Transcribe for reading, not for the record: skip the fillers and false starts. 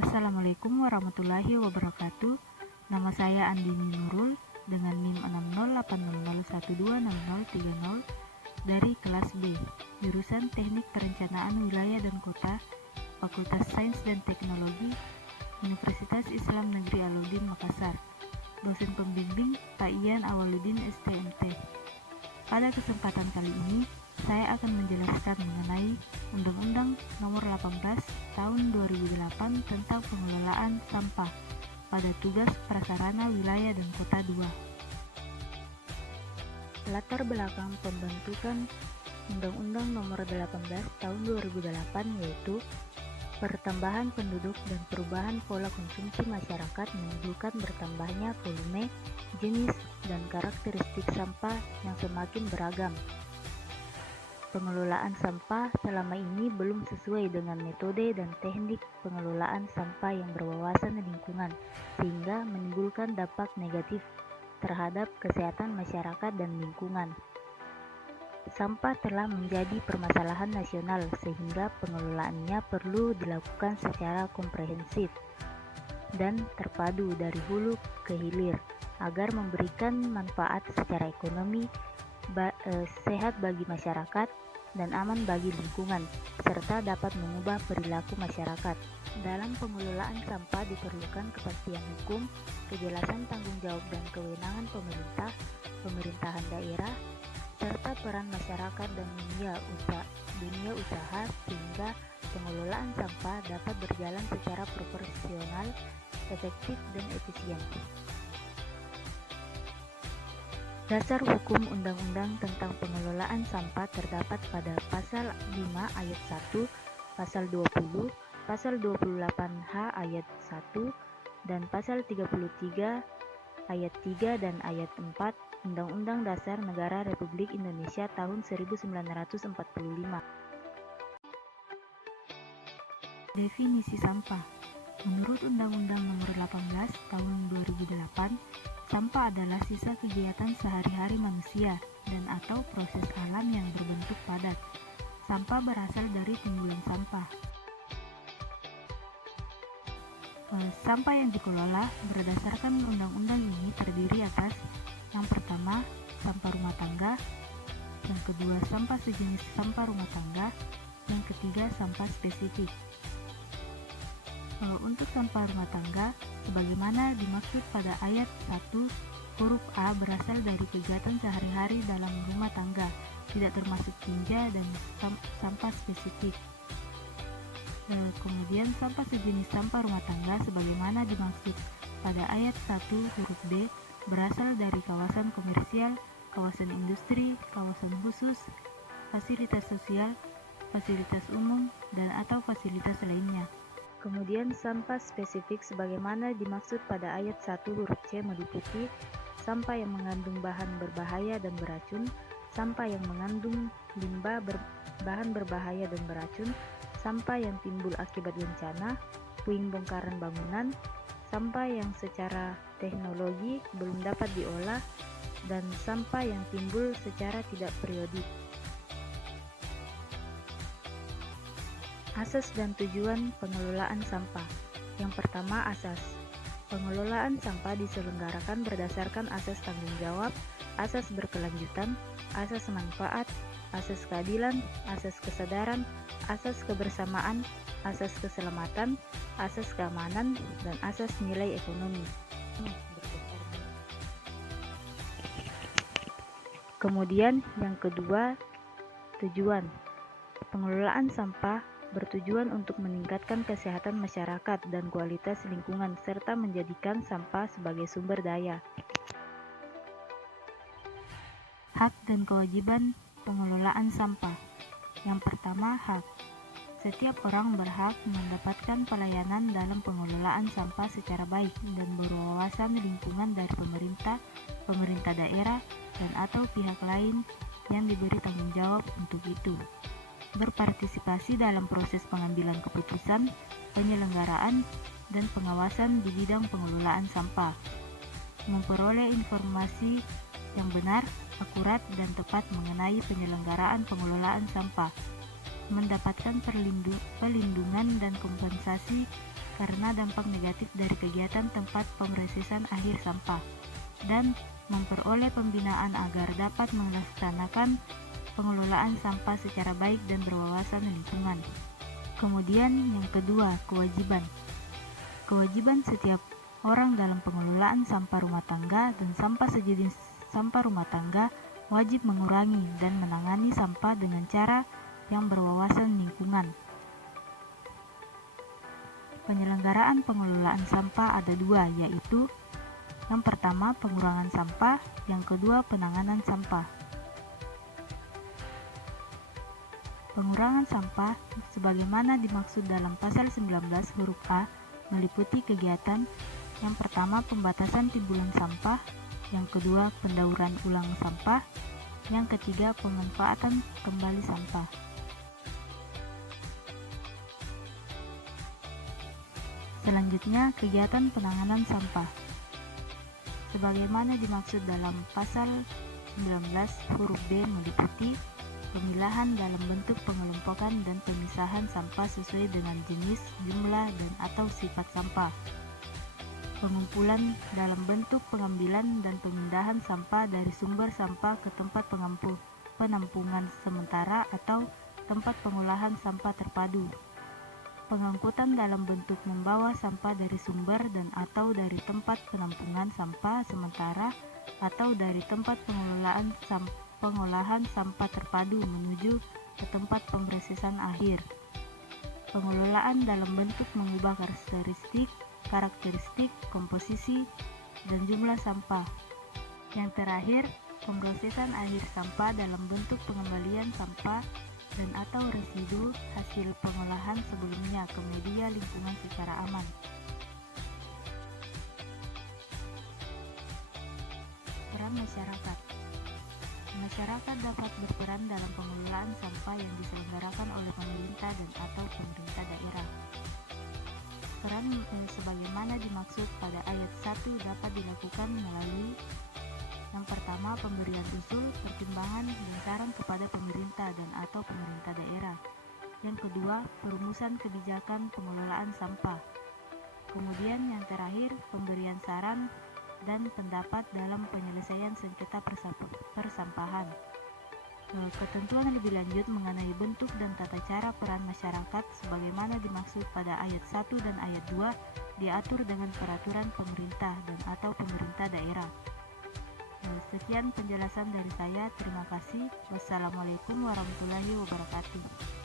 Assalamualaikum warahmatullahi wabarakatuh. Nama saya Andini Nurul dengan NIM 60800126030 dari kelas B, jurusan Teknik Perencanaan Wilayah dan Kota, Fakultas Sains dan Teknologi, Universitas Islam Negeri Alauddin Makassar. Dosen pembimbing Pak Ian Awaludin STMT. Pada kesempatan kali ini, saya akan menjelaskan mengenai Undang-Undang Nomor 18 Tahun 2008 tentang pengelolaan sampah pada tugas prasarana wilayah dan kota 2. Latar belakang pembentukan Undang-Undang Nomor 18 Tahun 2008 yaitu pertambahan penduduk dan perubahan pola konsumsi masyarakat menimbulkan bertambahnya volume, jenis, dan karakteristik sampah yang semakin beragam. Pengelolaan sampah selama ini belum sesuai dengan metode dan teknik pengelolaan sampah yang berwawasan lingkungan, sehingga menimbulkan dampak negatif terhadap kesehatan masyarakat dan lingkungan. Sampah telah menjadi permasalahan nasional sehingga pengelolaannya perlu dilakukan secara komprehensif dan terpadu dari hulu ke hilir agar memberikan manfaat secara ekonomi, sehat bagi masyarakat, dan aman bagi lingkungan, serta dapat mengubah perilaku masyarakat. Dalam pengelolaan sampah diperlukan kepastian hukum, kejelasan tanggung jawab dan kewenangan pemerintah, pemerintahan daerah, serta peran masyarakat dan dunia usaha sehingga pengelolaan sampah dapat berjalan secara proporsional, efektif, dan efisien. Dasar hukum Undang-Undang tentang pengelolaan sampah terdapat pada Pasal 5 Ayat 1, Pasal 20, Pasal 28H Ayat 1, dan Pasal 33 Ayat 3 dan Ayat 4 Undang-Undang Dasar Negara Republik Indonesia tahun 1945. Definisi sampah. Menurut Undang-Undang Nomor 18 Tahun 2008, sampah adalah sisa kegiatan sehari-hari manusia dan atau proses alam yang berbentuk padat. Sampah berasal dari timbulan sampah. Sampah yang dikelola berdasarkan undang-undang ini terdiri atas: yang pertama, sampah rumah tangga; yang kedua, sampah sejenis sampah rumah tangga; yang ketiga, sampah spesifik. Untuk sampah rumah tangga, sebagaimana dimaksud pada ayat 1 huruf A berasal dari kegiatan sehari-hari dalam rumah tangga, tidak termasuk tinja dan sampah spesifik. Kemudian sampah sejenis sampah rumah tangga sebagaimana dimaksud pada ayat 1 huruf B berasal dari kawasan komersial, kawasan industri, kawasan khusus, fasilitas sosial, fasilitas umum, dan atau fasilitas lainnya. Kemudian sampah spesifik sebagaimana dimaksud pada ayat 1 huruf C meliputi sampah yang mengandung bahan berbahaya dan beracun, sampah yang mengandung limbah bahan berbahaya dan beracun, sampah yang timbul akibat bencana, puing bongkaran bangunan, sampah yang secara teknologi belum dapat diolah, dan sampah yang timbul secara tidak periodik. Asas dan tujuan pengelolaan sampah. Yang pertama, asas. Pengelolaan sampah diselenggarakan berdasarkan asas tanggung jawab, asas berkelanjutan, asas manfaat, asas keadilan, asas kesadaran, asas kebersamaan, asas keselamatan, asas keamanan, dan asas nilai ekonomi. Kemudian yang kedua, tujuan. Pengelolaan sampah bertujuan untuk meningkatkan kesehatan masyarakat dan kualitas lingkungan serta menjadikan sampah sebagai sumber daya. Hak dan kewajiban pengelolaan sampah. Yang pertama, hak. Setiap orang berhak mendapatkan pelayanan dalam pengelolaan sampah secara baik dan berwawasan lingkungan dari pemerintah daerah, dan atau pihak lain yang diberi tanggung jawab untuk itu. Berpartisipasi dalam proses pengambilan keputusan, penyelenggaraan, dan pengawasan di bidang pengelolaan sampah. Memperoleh informasi yang benar, akurat, dan tepat mengenai penyelenggaraan pengelolaan sampah. Mendapatkan perlindungan dan kompensasi karena dampak negatif dari kegiatan tempat pemrosesan akhir sampah, dan memperoleh pembinaan agar dapat melaksanakan pengelolaan sampah secara baik dan berwawasan lingkungan. Kemudian yang kedua, kewajiban. Kewajiban setiap orang dalam pengelolaan sampah rumah tangga dan sampah sejenis sampah rumah tangga wajib mengurangi dan menangani sampah dengan cara yang berwawasan lingkungan. Penyelenggaraan pengelolaan sampah ada dua, yaitu yang pertama pengurangan sampah, yang kedua penanganan sampah. Pengurangan sampah sebagaimana dimaksud dalam pasal 19 huruf A meliputi kegiatan yang pertama pembatasan timbulan sampah, yang kedua pendauran ulang sampah, yang ketiga pemanfaatan kembali sampah. Selanjutnya, kegiatan penanganan sampah. Sebagaimana dimaksud dalam pasal 19 huruf B meliputi pemilahan dalam bentuk pengelompokan dan pemisahan sampah sesuai dengan jenis, jumlah, dan atau sifat sampah. Pengumpulan dalam bentuk pengambilan dan pemindahan sampah dari sumber sampah ke tempat penampungan sementara atau tempat pengolahan sampah terpadu. Pengangkutan dalam bentuk membawa sampah dari sumber dan atau dari tempat penampungan sampah sementara atau dari tempat pengolahan sampah terpadu menuju ke tempat pemrosesan akhir. Pengelolaan dalam bentuk mengubah karakteristik, komposisi, dan jumlah sampah. Yang terakhir, pemrosesan akhir sampah dalam bentuk pengembalian sampah dan atau residu hasil pengolahan sebelumnya ke media lingkungan secara aman. Peran masyarakat. Masyarakat dapat berperan dalam pengelolaan sampah yang diselenggarakan oleh pemerintah dan atau pemerintah daerah. Peran sebagaimana dimaksud pada ayat 1 dapat dilakukan melalui yang pertama, pemberian usul, pertimbangan, dan saran kepada pemerintah dan atau pemerintah daerah. Yang kedua, perumusan kebijakan pengelolaan sampah. Kemudian yang terakhir, pemberian saran dan pendapat dalam penyelesaian sengketa persampahan. Ketentuan lebih lanjut mengenai bentuk dan tata cara peran masyarakat sebagaimana dimaksud pada ayat 1 dan ayat 2 diatur dengan peraturan pemerintah dan atau pemerintah daerah. Sekian penjelasan dari saya. Terima kasih. Wassalamualaikum warahmatullahi wabarakatuh.